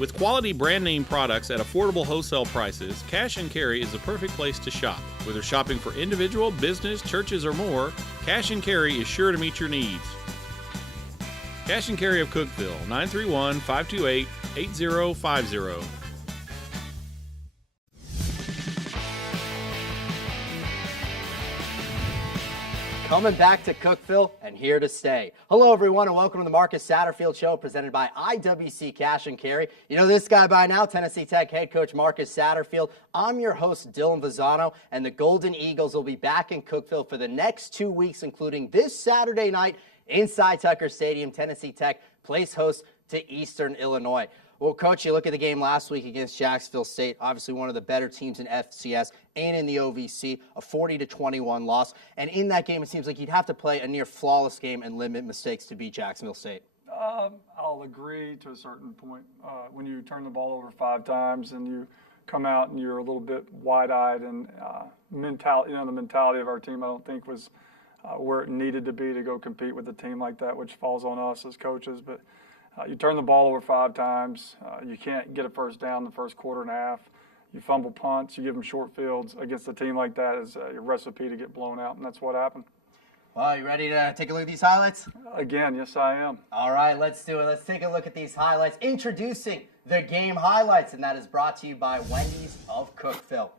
With quality brand name products at affordable wholesale prices, Cash and Carry is the perfect place to shop. Whether shopping for individual, business, churches, or more, Cash and Carry is sure to meet your needs. Cash and Carry of Cookeville, 931-528-8050. Coming back to Cookeville and here to stay. Hello, everyone, and welcome to the Marcus Satterfield Show presented by IWC Cash and Carry. You know this guy by now, Tennessee Tech head coach Marcus Satterfield. I'm your host, Dylan Vazano, and the Golden Eagles will be back in Cookeville for the next 2 weeks, including this Saturday night inside Tucker Stadium. Tennessee Tech plays host to Eastern Illinois. Well, Coach, you look at the game last week against Jacksonville State, obviously one of the better teams in FCS and in the OVC, a 40-21 loss. And in that game, it seems like you'd have to play a near flawless game and limit mistakes to beat Jacksonville State. I'll agree to a certain point. When you turn the ball over 5 times and you come out and you're a little bit wide-eyed, and the mentality of our team I don't think was where it needed to be to go compete with a team like that, which falls on us as coaches. But you turn the ball over 5 times. You can't get a first down in the first quarter and a half. You fumble punts. You give them short fields. Against a team like that is a recipe to get blown out, and that's what happened. Well, you ready to take a look at these highlights? Again, yes, I am. All right, let's do it. Let's take a look at these highlights. Introducing the game highlights, and that is brought to you by Wendy's of Cookeville.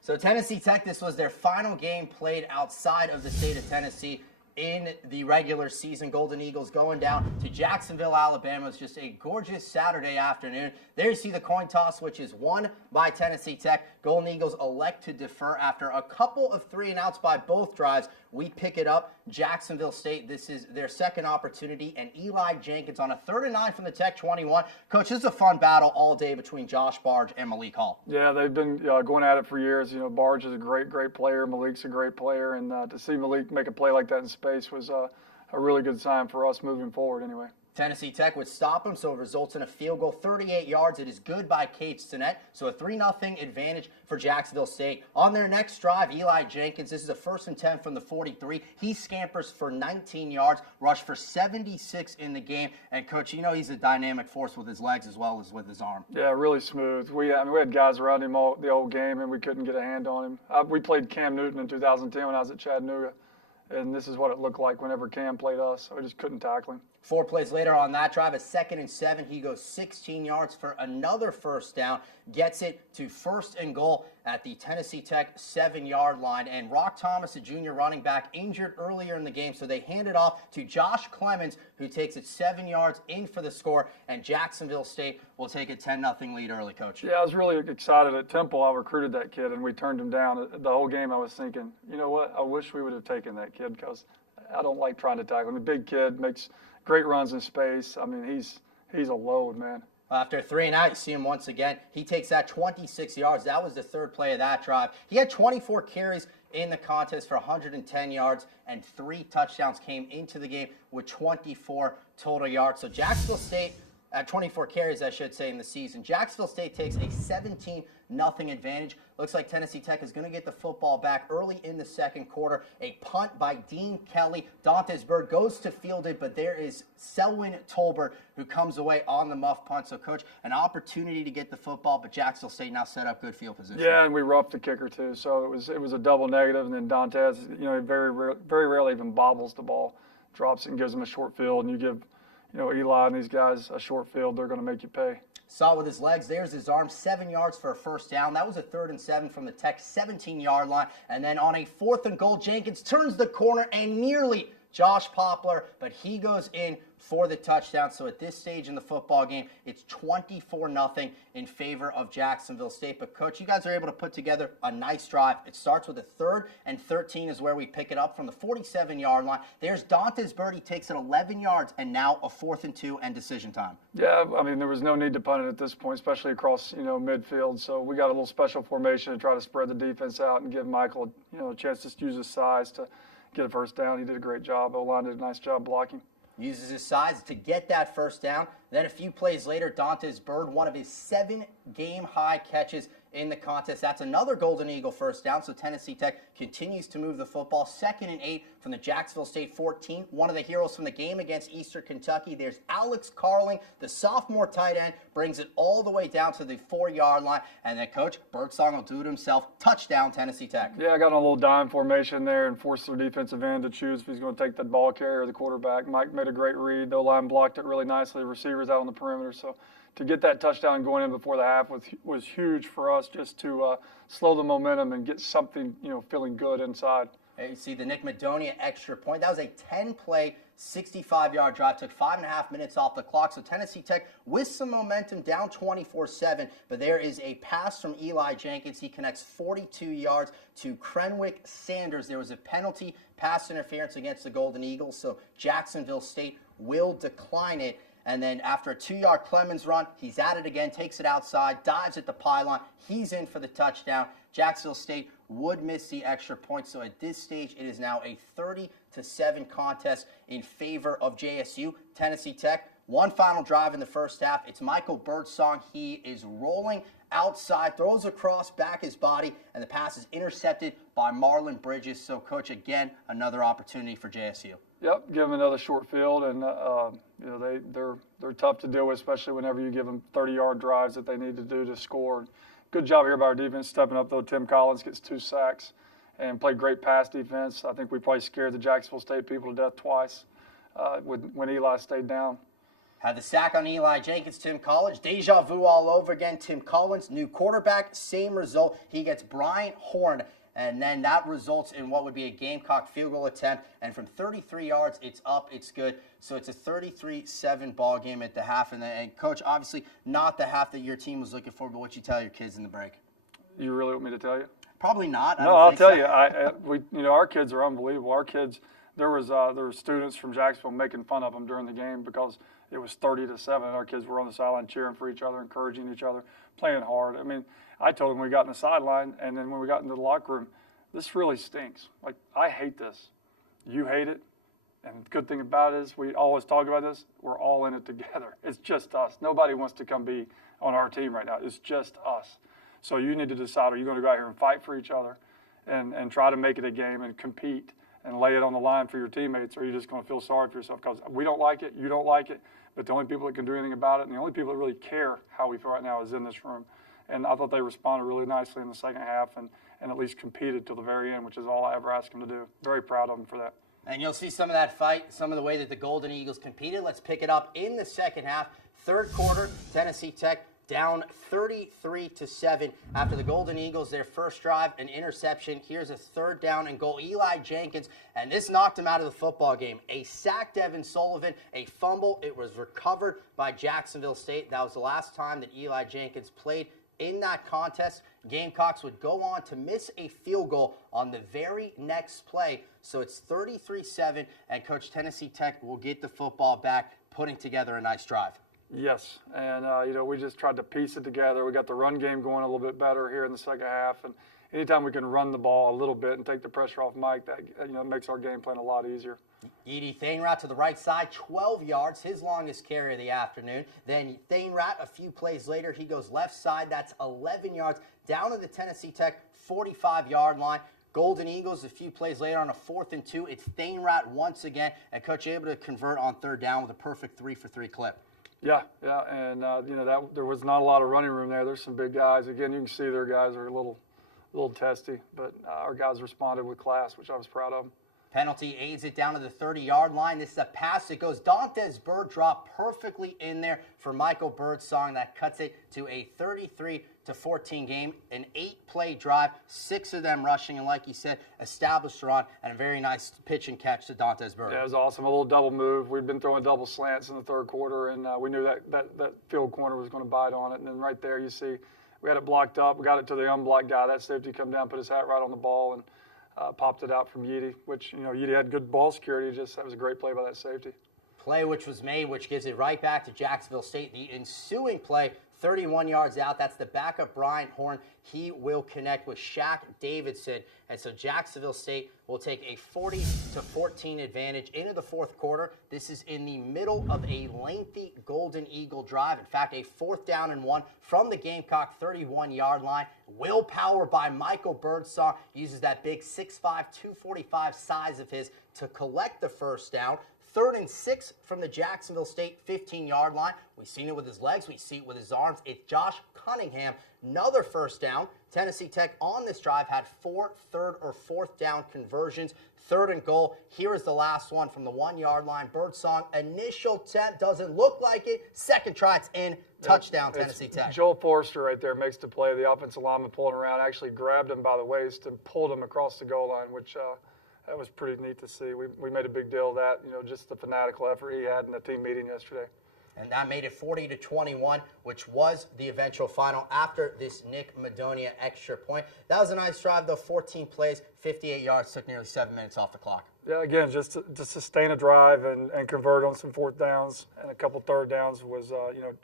So Tennessee Tech, this was their final game played outside of the state of Tennessee in the regular season. Golden Eagles going down to Jacksonville, Alabama. It's just a gorgeous Saturday afternoon. There you see the coin toss, which is won by Tennessee Tech. Golden Eagles elect to defer after a couple of 3-and-outs by both drives. We pick it up. Jacksonville State, this is their second opportunity, and Eli Jenkins on a 3rd and 9 from the Tech 21. Coach, this is a fun battle all day between Josh Barge and Malik Hall. Yeah, they've been going at it for years. You know, Barge is a great player. Malik's a great player, and to see Malik make a play like that in space was a really good sign for us moving forward anyway. Tennessee Tech would stop him, so it results in a field goal, 38 yards. It is good by Cade Sinnett, so a 3-0 advantage for Jacksonville State. On their next drive, Eli Jenkins, this is a 1st and 10 from the 43. He scampers for 19 yards, rushed for 76 in the game. And, Coach, you know he's a dynamic force with his legs as well as with his arm. Yeah, really smooth. We had guys around him the whole game, and we couldn't get a hand on him. We played Cam Newton in 2010 when I was at Chattanooga. And this is what it looked like whenever Cam played us. So we just couldn't tackle him. 4 plays later on that drive, a 2nd and 7. He goes 16 yards for another first down, gets it to 1st and goal at the Tennessee Tech 7-yard line. And Rock Thomas, a junior running back, injured earlier in the game, so they hand it off to Josh Clemens, who takes it 7 yards in for the score, and Jacksonville State will take a 10-0 lead early, Coach. Yeah, I was really excited. At Temple, I recruited that kid, and we turned him down. The whole game I was thinking, you know what, I wish we would have taken that kid because I don't like trying to tackle him. A big kid, makes great runs in space. I mean, he's a load, man. After 3-and-out, you see him once again. He takes that 26 yards. That was the 3rd play of that drive. He had 24 carries in the contest for 110 yards, and 3 touchdowns came into the game with 24 total yards. So Jacksonville State, at 24 carries, I should say, in the season. Jacksonville State takes a 17-0 advantage. Looks like Tennessee Tech is going to get the football back early in the second quarter. A punt by Dean Kelly. Dantes Bird goes to field it, but there is Selwyn Tolbert who comes away on the muff punt. So, Coach, an opportunity to get the football, but Jacksonville State now set up good field position. Yeah, and we roughed the kicker too. So it was a double negative, and then Dantes, very rarely even bobbles the ball, drops it and gives them a short field, and you give Eli and these guys a short field, they're going to make you pay. Saw with his legs. There's his arm. 7 yards for a first down. That was a 3rd and 7 from the Tech 17-yard line. And then on a 4th and goal, Jenkins turns the corner and nearly Josh Poplar, but he goes in for the touchdown. So at this stage in the football game, it's 24-0 in favor of Jacksonville State. But, Coach, you guys are able to put together a nice drive. It starts with a 3rd and 13 is where we pick it up from the 47-yard line. There's Dantes Bird. He takes it 11 yards, and now a 4th and 2 and decision time. Yeah, I mean, there was no need to punt it at this point, especially across, midfield. So we got a little special formation to try to spread the defense out and give Michael, a chance to use his size to get a first down. He did a great job. O-line did a nice job blocking. Uses his size to get that first down. Then a few plays later, Dantes Bird, one of his 7 game-high catches in the contest. That's another Golden Eagle first down, so Tennessee Tech continues to move the football. 2nd and 8 from the Jacksonville State 14. One of the heroes from the game against Eastern Kentucky. There's Alex Carling, the sophomore tight end, brings it all the way down to the 4-yard line, and then Coach Birdsong will do it himself. Touchdown, Tennessee Tech. Yeah, I got in a little dime formation there and forced their defensive end to choose if he's going to take that ball carrier or the quarterback. Mike made a great read. The line blocked it really nicely. The receivers out on the perimeter. So to get that touchdown going in before the half was huge for us, just to slow the momentum and get something, feeling good inside. You see the Nick Madonia extra point. That was a 10-play, 65-yard drive. Took 5.5 minutes off the clock. So Tennessee Tech with some momentum, down 24-7. But there is a pass from Eli Jenkins. He connects 42 yards to Krenwick Sanders. There was a penalty, pass interference against the Golden Eagles. So Jacksonville State will decline it. And then after a 2-yard Clemens run, he's at it again, takes it outside, dives at the pylon. He's in for the touchdown. Jacksonville State would miss the extra point. So at this stage, it is now a 30-7 contest in favor of JSU. Tennessee Tech, one final drive in the first half. It's Michael Birdsong. He is rolling outside, throws across, back his body, and the pass is intercepted by Marlon Bridges. So, Coach, again, another opportunity for JSU. Yep, give them another short field, and they're tough to deal with, especially whenever you give them 30-yard drives that they need to do to score. Good job here by our defense stepping up, though. Tim Collins gets 2 sacks and played great pass defense. I think we probably scared the Jacksonville State people to death twice when Eli stayed down. Had the sack on Eli Jenkins, Tim Collins. Deja vu all over again. Tim Collins, new quarterback, same result. He gets Brian Horn, and then that results in what would be a Gamecock field goal attempt. And from 33 yards, it's up, it's good. So it's a 33-7 ball game at the half. And Coach, obviously not the half that your team was looking for, but what you tell your kids in the break? You really want me to tell you? Probably not. No, I'll tell you. Our kids are unbelievable. Our kids, there were students from Jacksonville making fun of them during the game because it was 30-7. Our kids were on the sideline cheering for each other, encouraging each other, playing hard. I mean, I told them when we got in the sideline, and then when we got into the locker room, this really stinks. Like, I hate this. You hate it. And the good thing about it is we always talk about this. We're all in it together. It's just us. Nobody wants to come be on our team right now. It's just us. So you need to decide, are you going to go out here and fight for each other and try to make it a game and compete and lay it on the line for your teammates, or are you just going to feel sorry for yourself? Because we don't like it, you don't like it, but the only people that can do anything about it and the only people that really care how we feel right now is in this room. And I thought they responded really nicely in the second half and at least competed till the very end, which is all I ever asked them to do. Very proud of them for that. And you'll see some of that fight, some of the way that the Golden Eagles competed. Let's pick it up in the second half. Third quarter, Tennessee Tech down 33-7 after the Golden Eagles, their first drive, an interception. Here's a 3rd down and goal. Eli Jenkins, and this knocked him out of the football game. A sack, Devin Sullivan, a fumble. It was recovered by Jacksonville State. That was the last time that Eli Jenkins played in that contest. Gamecocks would go on to miss a field goal on the very next play. So it's 33-7, and Coach, Tennessee Tech will get the football back, putting together a nice drive. Yes, and we just tried to piece it together. We got the run game going a little bit better here in the second half, and anytime we can run the ball a little bit and take the pressure off Mike, that makes our game plan a lot easier. Edie Thainrat to the right side, 12 yards, his longest carry of the afternoon. Then Thainrat, a few plays later, he goes left side. That's 11 yards down to the Tennessee Tech 45-yard line. Golden Eagles, a few plays later on a 4th and 2. It's Thainrat once again, and Coach able to convert on 3rd down with a perfect 3-for-3 clip. Yeah, and there was not a lot of running room there. There's some big guys. Again, you can see their guys are a little testy, but our guys responded with class, which I was proud of them. Penalty aids it down to the 30-yard line. This is a pass that goes. Dantes Bird drop perfectly in there for Michael Birdsong. That cuts it to a 33-14 game. An 8-play drive, 6 of them rushing, and like you said, established run and a very nice pitch and catch to Dantes Bird. Yeah, it was awesome. A little double move. We'd been throwing double slants in the third quarter, and we knew that field corner was going to bite on it. And then right there, you see, we had it blocked up. We got it to the unblocked guy. That safety come down, put his hat right on the ball, and popped it out from Yeedy, which, Yeedy had good ball security. That was a great play by that safety. Play which was made, which gives it right back to Jacksonville State. The ensuing play, 31 yards out. That's the backup Brian Horn. He will connect with Shaq Davidson. And so Jacksonville State will take a 40-14 advantage into the fourth quarter. This is in the middle of a lengthy Golden Eagle drive. In fact, a 4th down and 1 from the Gamecock 31-yard line. Willpower by Michael Birdsong. Uses that big 6'5", 245 size of his to collect the first down. 3rd and 6 from the Jacksonville State 15-yard line. We've seen it with his legs. We see it with his arms. It's Josh Cunningham. Another first down. Tennessee Tech on this drive had 4 3rd or 4th down conversions. 3rd and goal. Here is the last one from the 1-yard line. Birdsong, initial attempt, doesn't look like it. Second try, it's in. Touchdown, Tennessee Tech. Joel Forster right there makes the play. The offensive lineman pulling around, actually grabbed him by the waist and pulled him across the goal line, which that was pretty neat to see. We made a big deal of that, just the fanatical effort he had in the team meeting yesterday. And that made it 40-21, which was the eventual final after this Nick Madonia extra point. That was a nice drive, though. 14 plays, 58 yards, took nearly 7 minutes off the clock. Yeah, again, just to sustain a drive and convert on some 4th downs and a couple 3rd downs was,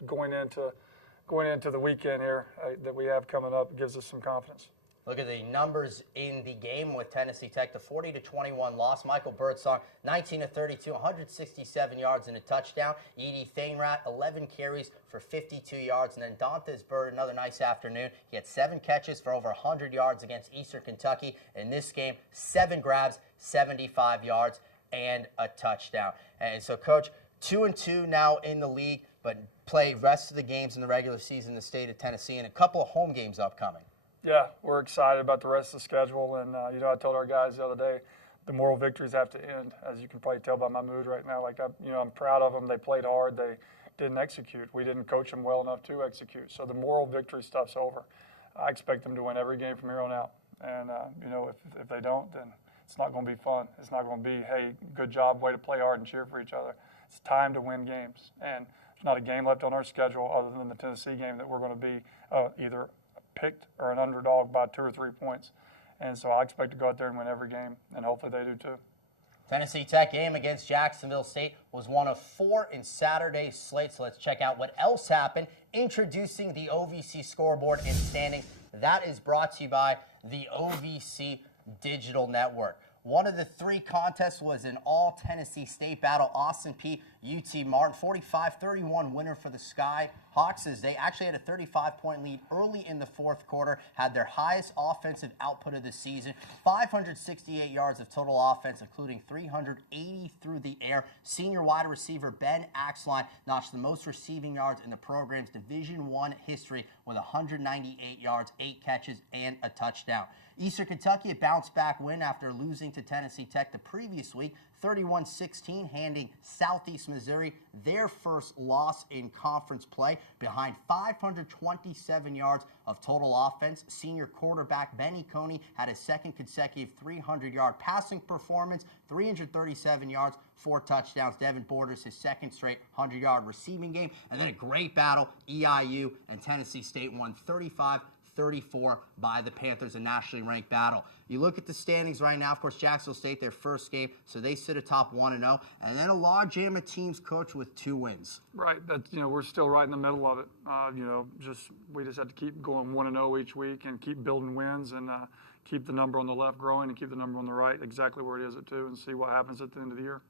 going into the weekend here that we have coming up, gives us some confidence. Look at the numbers in the game with Tennessee Tech. The 40-21 loss. Michael Birdsong, 19-32, 167 yards and a touchdown. Edie Thainrat, 11 carries for 52 yards. And then Dantes Bird, another nice afternoon. He had 7 catches for over 100 yards against Eastern Kentucky. In this game, 7 grabs, 75 yards, and a touchdown. And so, Coach, 2-2 now in the league, but play rest of the games in the regular season in the state of Tennessee and a couple of home games upcoming. Yeah, we're excited about the rest of the schedule. And, I told our guys the other day, the moral victories have to end, as you can probably tell by my mood right now. Like, I'm proud of them. They played hard. They didn't execute. We didn't coach them well enough to execute. So the moral victory stuff's over. I expect them to win every game from here on out. And, if they don't, then it's not going to be fun. It's not going to be, hey, good job, way to play hard and cheer for each other. It's time to win games. And there's not a game left on our schedule other than the Tennessee game that we're going to be either picked or an underdog by 2 or 3 points. And so I expect to go out there and win every game, and hopefully they do too. Tennessee Tech game against Jacksonville State was one of 4 in Saturday's slate. So let's check out what else happened. Introducing the OVC scoreboard and standings. That is brought to you by the OVC Digital Network. One of the 3 contests was an all-Tennessee State battle. Austin Peay, UT Martin, 45-31 winner for the Skyhawks, as they actually had a 35-point lead early in the fourth quarter, had their highest offensive output of the season, 568 yards of total offense, including 380 through the air. Senior wide receiver Ben Axline notched the most receiving yards in the program's Division I history with 198 yards, 8 catches, and a touchdown. Eastern Kentucky, a bounce-back win after losing to Tennessee Tech the previous week, 31-16, handing Southeast Missouri their first loss in conference play behind 527 yards of total offense. Senior quarterback Benny Coney had his second consecutive 300-yard passing performance, 337 yards, 4 touchdowns. Devin Borders, his second straight 100-yard receiving game. And then a great battle. EIU and Tennessee State won 35-34 by the Panthers, a nationally ranked battle. You look at the standings right now, of course, Jacksonville State, their first game, so they sit atop 1-0, and then a log jam of teams, Coach, with 2 wins. Right, but we're still right in the middle of it. We just have to keep going 1-0 each week and keep building wins and keep the number on the left growing and keep the number on the right exactly where it is at 2 and see what happens at the end of the year.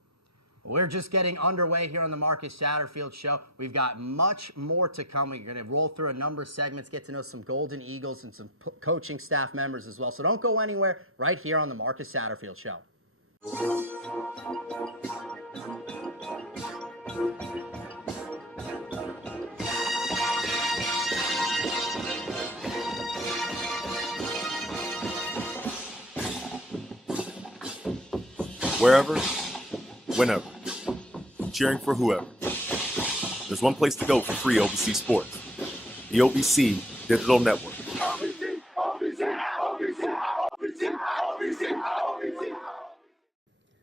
We're just getting underway here on the Marcus Satterfield Show. We've got much more to come. We're going to roll through a number of segments, get to know some Golden Eagles and some coaching staff members as well. So don't go anywhere, right here on the Marcus Satterfield Show. Wherever, whenever, cheering for whoever. There's one place to go for free OVC sports, the OVC Digital Network.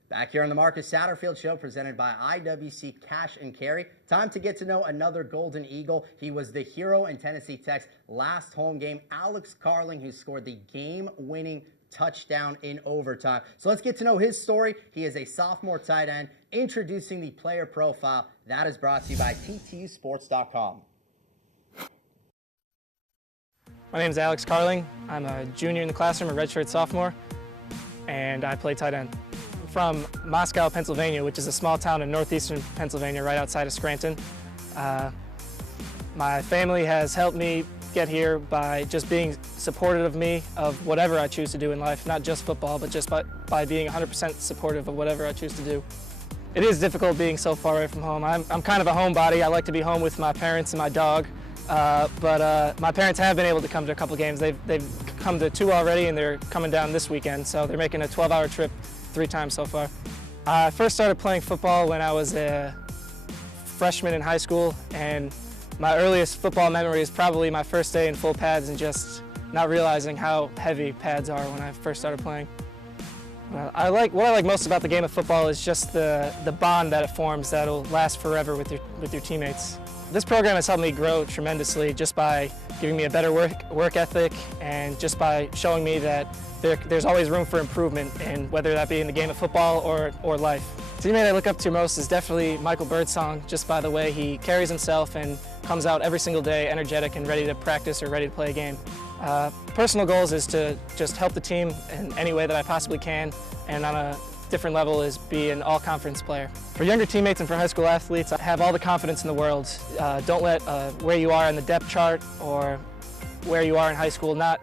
Back here on the Marcus Satterfield Show, presented by IWC Cash and Carry. Time to get to know another Golden Eagle. He was the hero in Tennessee Tech's last home game, Alex Carling, who scored the game-winning touchdown in overtime. So let's get to know his story. He is a sophomore tight end Introducing the player profile, that is brought to you by TTUsports.com. My name is Alex Carling. I'm a junior in the classroom, a redshirt sophomore, and I play tight end. I'm from Moscow, Pennsylvania, which is a small town in northeastern Pennsylvania right outside of Scranton. My family has helped me get here by just being supportive of me, of whatever I choose to do in life, not just football, but just by being 100% supportive of whatever I choose to do. It is difficult being so far away from home. I'm kind of a homebody. I like to be home with my parents and my dog. But my parents have been able to come to a couple games. They've come to 2 already, and they're coming down this weekend, so they're making a 12-hour trip 3 times so far. I first started playing football when I was a freshman in high school, and my earliest football memory is probably my first day in full pads and just not realizing how heavy pads are when I first started playing. What I like most about the game of football is just the bond that it forms that'll last forever with your teammates. This program has helped me grow tremendously just by giving me a better work ethic and just by showing me that there's always room for improvement, and whether that be in the game of football or life. The teammate I look up to most is definitely Michael Birdsong, just by the way he carries himself and comes out every single day energetic and ready to practice or ready to play a game. Personal goals is to just help the team in any way that I possibly can, and on a different level is be an all-conference player. For younger teammates and for high school athletes, I have all the confidence in the world. Don't let where you are in the depth chart or where you are in high school not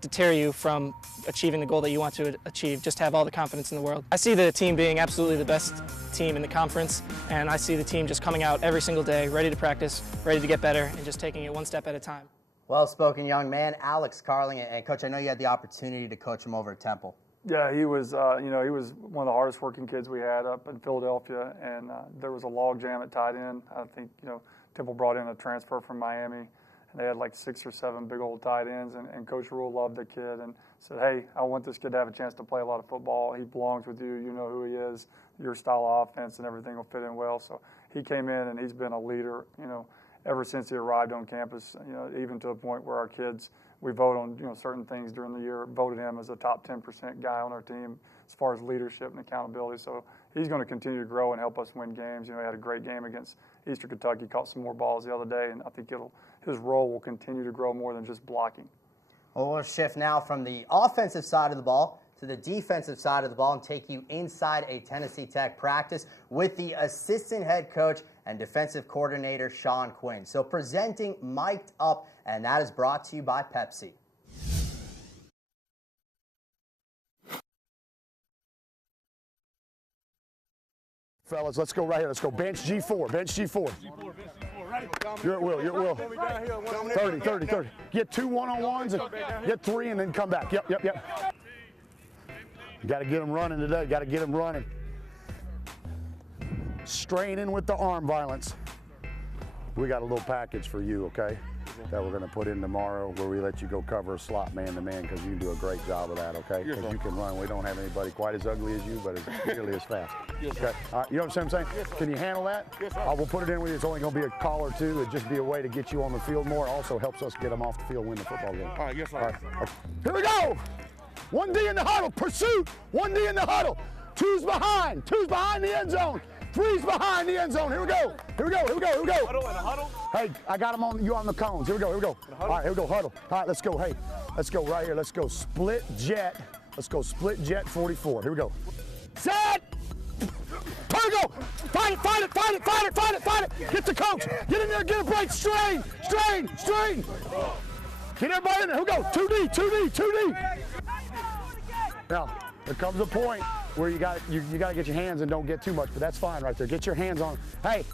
deter you from achieving the goal that you want to achieve. Just have all the confidence in the world. I see the team being absolutely the best team in the conference, and I see the team just coming out every single day, ready to practice, ready to get better, and just taking it one step at a time. Well-spoken young man, Alex Carling, and Coach, I know you had the opportunity to coach him over at Temple. Yeah, he was, he was one of the hardest working kids we had up in Philadelphia, and there was a log jam at tight end. I think, Temple brought in a transfer from Miami, and they had like 6 or 7 big old tight ends, and Coach Rule loved the kid and said, hey, I want this kid to have a chance to play a lot of football. He belongs with you. You know who he is. Your style of offense and everything will fit in well. So he came in, and he's been a leader, ever since he arrived on campus, even to a point where our kids, we vote on certain things during the year, voted him as a top 10% guy on our team as far as leadership and accountability. So he's going to continue to grow and help us win games. He had a great game against Eastern Kentucky, caught some more balls the other day, and I think his role will continue to grow more than just blocking. Well, we'll shift now from the offensive side of the ball to the defensive side of the ball and take you inside a Tennessee Tech practice with the assistant head coach and defensive coordinator, Sean Quinn. So presenting Mic'd Up, and that is brought to you by Pepsi. Fellas, let's go right here. Let's go bench G4, bench G4. You're at will, you're at will. 30. Get 2 one-on-ones, and get 3 and then come back. Yep. You got to get them running today. Got to get them running. Straining with the arm violence. We got a little package for you, okay, that we're going to put in tomorrow where we let you go cover a slot man-to-man because you do a great job of that, okay? Because you can run. We don't have anybody quite as ugly as you, but as nearly as fast. Okay? All right, you know what I'm saying? Can you handle that? We'll put it in with you. It's only going to be a call or 2. It'd just be a way to get you on the field more. It also helps us get them off the field, win the football game. All right, yes, sir. All right. Here we go. 1D in the huddle. Pursuit. 1D in the huddle. 2's behind. 2's behind the end zone. 3's behind the end zone. Here we go. Huddle. Hey, I got him on you on the cones. Here we go. All right, here we go. Huddle. All right, let's go. Hey, let's go right here. Let's go split jet. Let's go split jet 44. Here we go. Set. Here we go. Fight it. Get the coach. Get in there. Get a break. Strain. Get everybody in there. Here we go. 2D. Now, there comes a point where you got to get your hands and don't get too much, but that's fine right there. Get your hands on. Hey,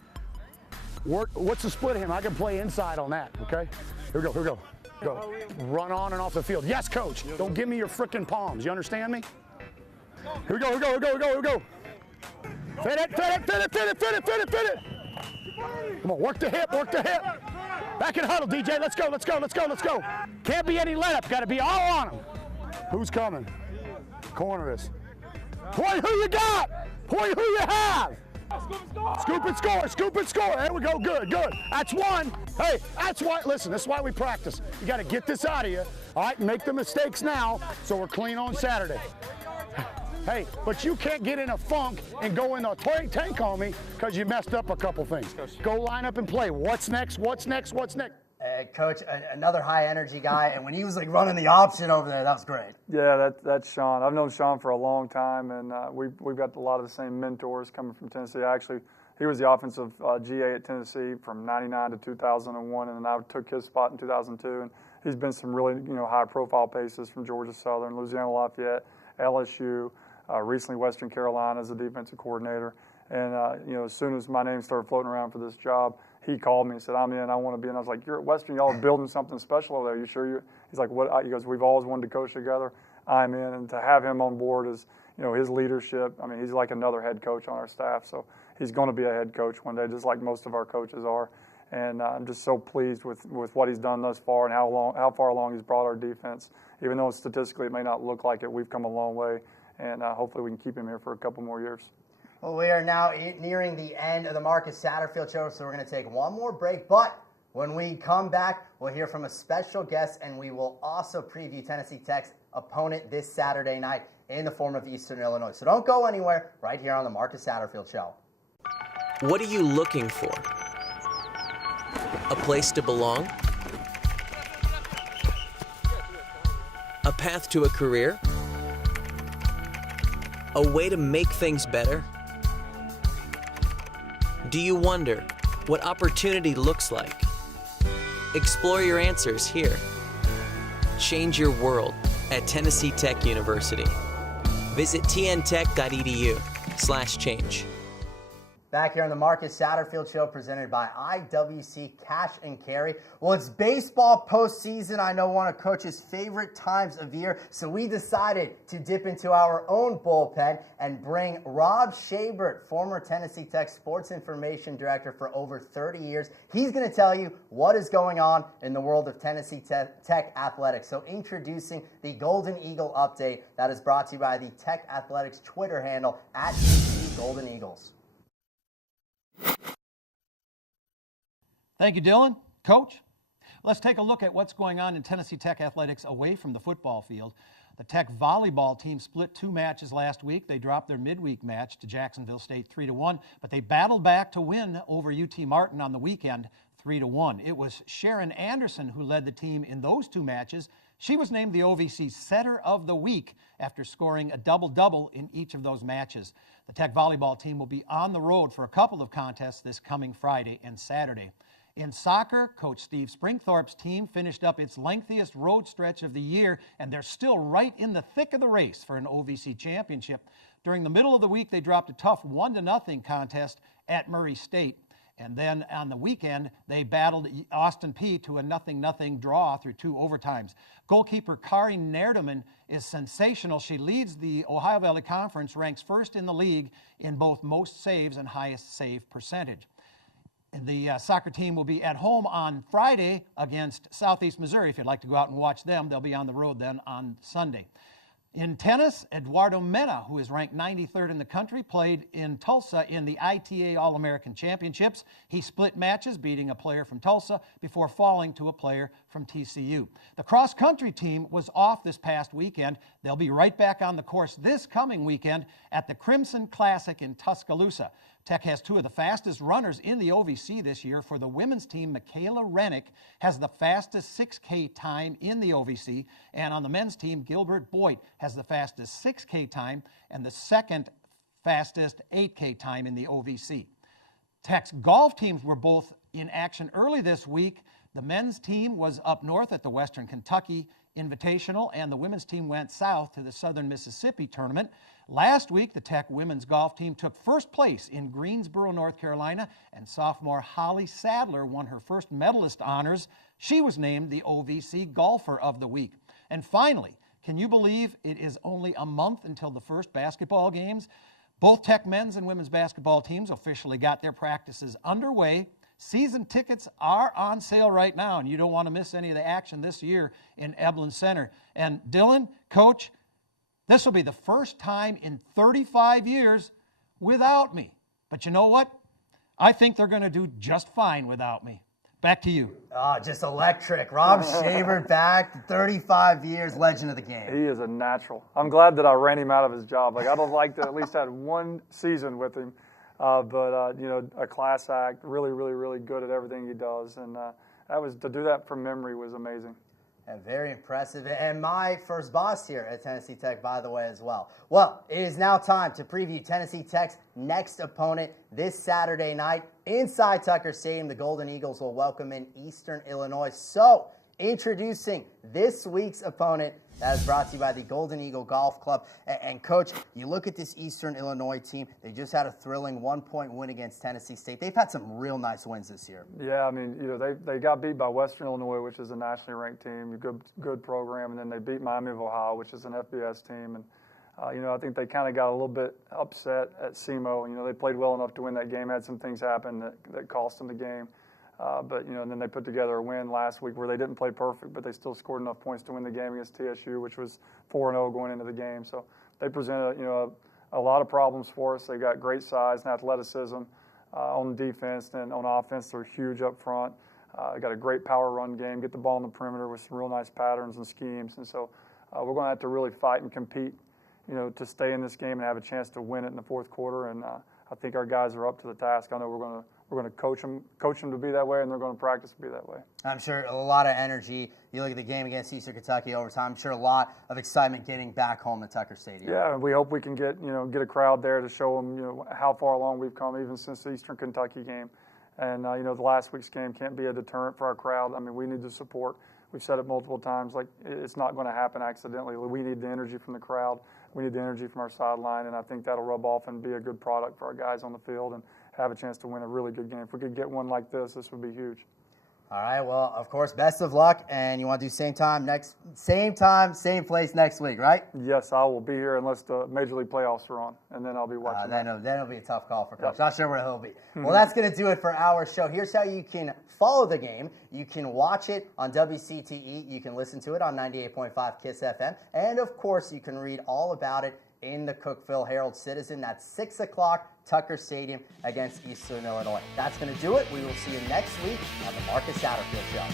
what's the split of him? I can play inside on that, okay? Here we go. Go. Run on and off the field. Yes, coach. Don't give me your frickin' palms. You understand me? Here we go. Fit it. Come on, work the hip. Back in huddle, DJ. Let's go. Can't be any let up. Got to be all on him. Who's coming? Corner is. Point who you got. Point who you have. Scoop and score. There we go. Good. That's one. Hey, that's why. Listen, this is why we practice. You got to get this out of you. All right, make the mistakes now so we're clean on Saturday. Hey, but you can't get in a funk and go in a tank on me because you messed up a couple things. Go line up and play. What's next? What's next? What's next? Coach, another high energy guy, and when he was like running the option over there, that was great. Yeah, that's Sean. I've known Sean for a long time, and we've got a lot of the same mentors coming from Tennessee. Actually, he was the offensive GA at Tennessee from '99 to 2001, and then I took his spot in 2002. And he's been some really high-profile paces from Georgia Southern, Louisiana Lafayette, LSU, recently Western Carolina as a defensive coordinator. And as soon as my name started floating around for this job, he called me and said, "I'm in. I want to be in." I was like, "You're at Western. Y'all are building something special over there. You sure you?" He's like, "What?" He goes, "We've always wanted to coach together. I'm in." And to have him on board is, his leadership. I mean, he's like another head coach on our staff. So he's going to be a head coach one day, just like most of our coaches are. And I'm just so pleased with what he's done thus far and how far along he's brought our defense. Even though statistically it may not look like it, we've come a long way. And hopefully we can keep him here for a couple more years. Well, we are now nearing the end of the Marcus Satterfield show, so we're going to take one more break. But when we come back, we'll hear from a special guest, and we will also preview Tennessee Tech's opponent this Saturday night in the form of Eastern Illinois. So don't go anywhere, right here on the Marcus Satterfield show. What are you looking for? A place to belong? A path to a career? A way to make things better? Do you wonder what opportunity looks like? Explore your answers here. Change your world at Tennessee Tech University. Visit tntech.edu/change. Back here on the Marcus Satterfield show, presented by IWC Cash and Carry. Well, it's baseball postseason. I know one of Coach's favorite times of year, so we decided to dip into our own bullpen and bring Rob SCHABERT, former Tennessee Tech Sports Information Director for over 30 years. He's going to tell you what is going on in the world of Tennessee Tech athletics. So introducing the Golden Eagle update that is brought to you by the Tech Athletics Twitter handle @TCGoldenEagles. Thank you, Dylan. Coach, let's take a look at what's going on in Tennessee Tech athletics away from the football field. The Tech volleyball team split 2 matches last week. They dropped their midweek match to Jacksonville State 3-1, but they battled back to win over UT Martin on the weekend 3-1. It was Sharon Anderson who led the team in those 2 matches. She was named the OVC Setter of the Week after scoring a double-double in each of those matches. The Tech volleyball team will be on the road for a couple of contests this coming Friday and Saturday. In soccer, Coach Steve Springthorpe's team finished up its lengthiest road stretch of the year, and they're still right in the thick of the race for an OVC championship. During the middle of the week, they dropped a tough 1-0 contest at Murray State. And then on the weekend, they battled Austin Peay to a 0-0 draw through 2 overtimes. Goalkeeper Kari Nerdeman is sensational. She leads the Ohio Valley Conference, ranks first in the league in both most saves and highest save percentage. The soccer team will be at home on Friday against Southeast Missouri. If you'd like to go out and watch them, they'll be on the road then on Sunday. In tennis, Eduardo Mena, who is ranked 93rd in the country, played in Tulsa in the ITA All-American Championships. He split matches, beating a player from Tulsa before falling to a player from TCU. The cross-country team was off this past weekend. They'll be right back on the course this coming weekend at the Crimson Classic in Tuscaloosa. Tech has 2 of the fastest runners in the OVC this year. For the women's team, Michaela Rennick has the fastest 6K time in the OVC, and on the men's team, Gilbert Boyd has the fastest 6K time and the second fastest 8K time in the OVC. Tech's golf teams were both in action early this week. The men's team was up north at the Western Kentucky Invitational, and the women's team went south to the Southern Mississippi Tournament. Last week, the Tech women's golf team took first place in Greensboro, North Carolina, and sophomore Holly Sadler won her first medalist honors. She was named the OVC Golfer of the Week. And finally, can you believe it is only a month until the first basketball games? Both Tech men's and women's basketball teams officially got their practices underway. Season tickets are on sale right now, and you don't want to miss any of the action this year in Eblin Center. And Dylan, Coach, this will be the first time in 35 years without me. But you know what? I think they're going to do just fine without me. back to you. Oh, just electric. Rob Schabert back, 35 years, legend of the game. He is a natural. I'm glad that I ran him out of his job. Like, I'd have liked to at least had one season with him. But you know, a class act, really, really, really good at everything he does. And to do that from memory was amazing. Yeah, very impressive. And my first boss here at Tennessee Tech, by the way, as well. Well, it is now time to preview Tennessee Tech's next opponent this Saturday night. Inside Tucker Stadium, the Golden Eagles will welcome in Eastern Illinois. So, introducing this week's opponent, that is brought to you by the Golden Eagle Golf Club. And Coach, you look at this Eastern Illinois team, they just had a thrilling 1-point win against Tennessee State. They've had some real nice wins this year. Yeah, I mean, you know, they got beat by Western Illinois, which is a nationally ranked team, a good program, and then they beat Miami of Ohio, which is an FBS team. And you know, I think they kind of got a little bit upset at SEMO. You know, they played well enough to win that game, had some things happen that cost them the game. But, you know, and then they put together a win last week where they didn't play perfect, but they still scored enough points to win the game against TSU, which was 4-0 going into the game. So they presented, you know, a lot of problems for us. They got great size and athleticism on defense, and on offense they're huge up front. Got a great power run game, get the ball in the perimeter with some real nice patterns and schemes. And so we're going to have to really fight and compete, you know, to stay in this game and have a chance to win it in the fourth quarter. And I think our guys are up to the task. I know we're going to coach them to be that way, and they're going to practice to be that way. I'm sure a lot of energy. You look at the game against Eastern Kentucky overtime. I'm sure a lot of excitement getting back home to Tucker Stadium. Yeah, we hope we can get a crowd there to show them, you know, how far along we've come even since the Eastern Kentucky game. And you know, the last week's game can't be a deterrent for our crowd. I mean, we need the support. We've said it multiple times. Like, it's not going to happen accidentally. We need the energy from the crowd. We need the energy from our sideline, and I think that'll rub off and be a good product for our guys on the field and have a chance to win a really good game. If we could get one like this would be huge. All right, well, of course, best of luck, and you want to do same time, same place next week, right? Yes, I will be here unless the Major League playoffs are on, and then I'll be watching. Then it'll be a tough call for Coach. Yep. Not sure where he'll be. Well, that's going to do it for our show. Here's how you can follow the game. You can watch it on WCTE. You can listen to it on 98.5 KISS FM. And, of course, you can read all about it in the Cookeville Herald-Citizen. That's 6 o'clock, Tucker Stadium against Eastern Illinois. That's going to do it. We will see you next week on the Marcus Satterfield Show.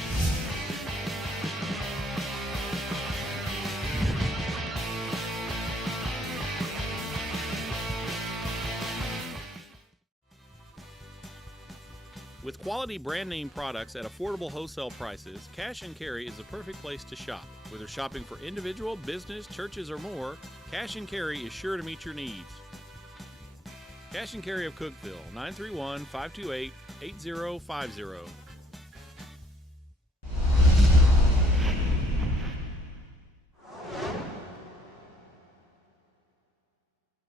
With quality brand name products at affordable wholesale prices, Cash and Carry is the perfect place to shop. Whether shopping for individual, business, churches, or more, Cash and Carry is sure to meet your needs. Cash and Carry of Cookeville, 931-528-8050.